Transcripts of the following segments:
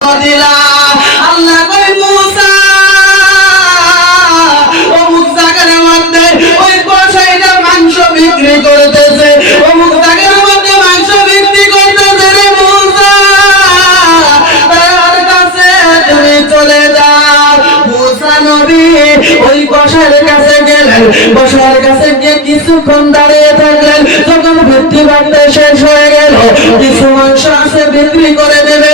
দিলা আল্লাহ কই মুসা অমুক জায়গার মধ্যে ওই কসাইটা মাংস বিক্রি করতেছে, অমুক জায়গার মধ্যে মাংস বিক্রি করতেছে রে মুসা, তার কাছে তুমি চলে যাও। মুসা নবী ওই কসাইয়ের কাছে গেলেন, কসাইয়ের কাছে গিয়ে কিছুক্ষণ দাঁড়িয়ে থাকলেন। যখন বিক্রি বাড়তে শেষ হয়ে গেল, কিছু মাংস আছে বিক্রি করে দেবে,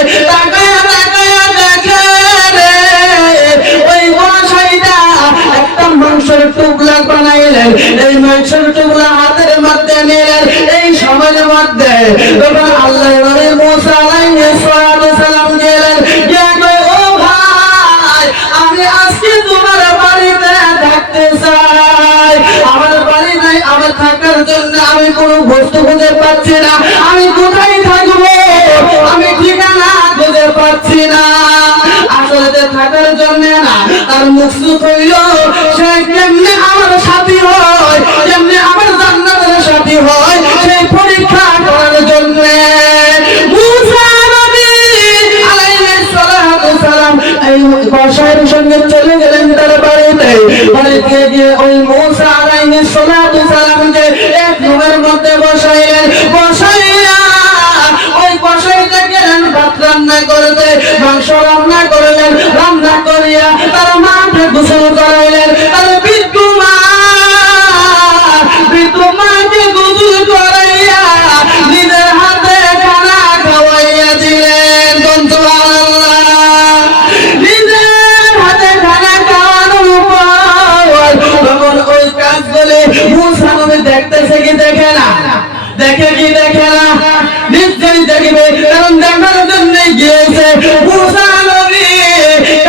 মাংসের টুকরা বানাইলেন, এই মাংসের টুকরা হাতের মধ্যে নিলেন। এই সময়ের মধ্যে আল্লাহর নবী মুসা আলাইহিস সালাম গেলেন, ও ভাই আমি আজকে তোমার বাড়িতে থাকতে চাই, আমার বাড়ি নাই, আমার থাকার জন্য আমি কোনো বস্তু খুঁজে পাচ্ছি না, আমি কোথায় থাকবো, আমি ঠিকানা খুঁজে পাচ্ছি না। আসলে থাকার জন্য না, তার মুকসুদ হইল সে কেমনে আমার সাথী হয়, কেমনে আমার জান্নাতের সাথী হয়, সেই পরীক্ষা করার জন্য মুসা নবী আলাইহিস সালাম এই কসাইয়ের সঙ্গে চলে গেলেন তার বাড়িতে। বাড়িতে গিয়ে ওই মুসা আলাইহিস সালামকে এক রুমের মধ্যে বসাইলেন, বসাইয়া ওই কসাইটা গেলেন ভাত রান্না করতে, মাংস রান্না করলেন, রান্না করিয়া তার মাকে গোসল করাইলেন, তার বৃদ্ধ মাকে গোসল করাইয়া নিজের হাতে খানা খাওয়াইয়া দিলেন। সুবহানাল্লাহ, নিজের হাতে খানা খাওয়ানোর পর তখন ওই কাজগুলি মুসা নবী দেখতেছে কি দেখে না, দেখে কি দেখে না, নিশ্চয়ই দেখবে, কারণ দেখার জন্য গিয়েছে। মুসা নবী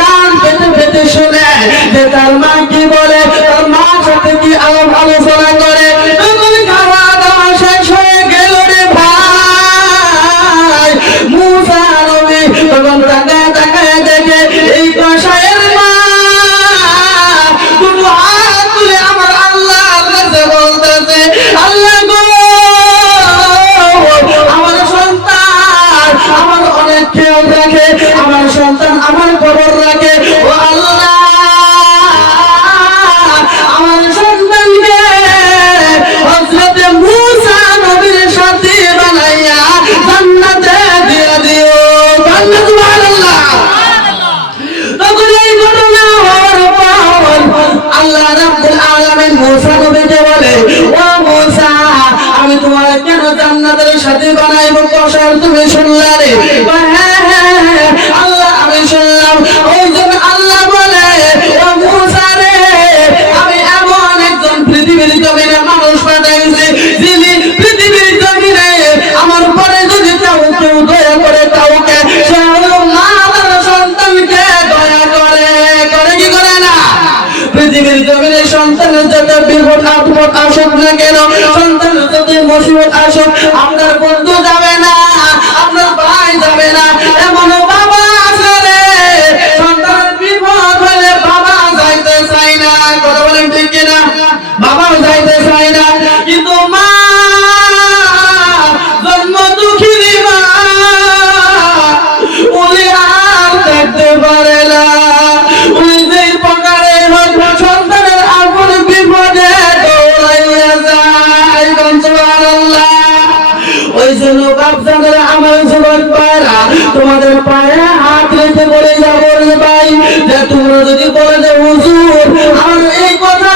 কান পেতে পেতে শুনে যে তার মা কি বলে, তার মার সাথে কি আলোচনা করে। তখন খাওয়া দাওয়া শেষ হয়ে গেল রে ভাই, মুসা নবী তখন তাকায় তাকায় দেখে এই কসাইয়ের মা দুটো হাত তুলে আমার আল্লাহর কাছে বলতেছে, আল্লাহ গো আমার সন্তান আমার অনেক খেয়াল রাখে, আমার সন্তান আমার খবর রাখে, ও আল্লাহ আমার সন্তানকে হযরত মুসা নবীর সাথে বানাইয়া জান্নাতে দিয়ে দিও। সুবহানাল্লাহ। তখন এই ঘটনা হওয়ার পর আল্লাহ রাব্বুল আলামিন মুসা নবীকে বলে, ও মুসা আমি তোমার কেন জান্নাতের সাথে বানাইবো, কসার তুমি শুনলা রে? হ্যাঁ হ্যাঁ আল্লাহ আমি শুনলাম। ওই জন্য আল্লাহ বলে, ও মুসা রে আমি এমন একজন পৃথিবীর জমিনে মানুষ পাঠাইছি, যিনি পৃথিবীর জমিনে আমার পরে যদি কেউ দয়া করে কাউকে, সে হলো মা তার সন্তানকে দয়া করে, করে কি করে না? পৃথিবীর জমিনে সন্তানের যত বিপদ আপদ আসুক না কেন, সন্তানের যত মুসিবত আসুক, আপনার বন্ধু যাবে না, আপনার ভাই যাবে না, এমন বাবা আছে রে সন্তানের বিপদ হলে বাবা যাইতে চাই না, কথা বলেন ঠিক কিনা? বাবা যাইতে চাই না, কিন্তু মা জন্ম দুঃখিনী মা উনি আর থাকতে পারে না, উনি যেই প্রকারে হোক সন্তানের আপন বিপদে দৌড়াইয়া যায়। সুবহানাল্লাহ। ওই জন্য বাপজানেরা আমার যুবক ভাইরা তোমাদের পায়ে হাত রেখে বলে যাবো রে ভাই, যে তোমরা যদি বলে যে হুজুর আমার এই কথা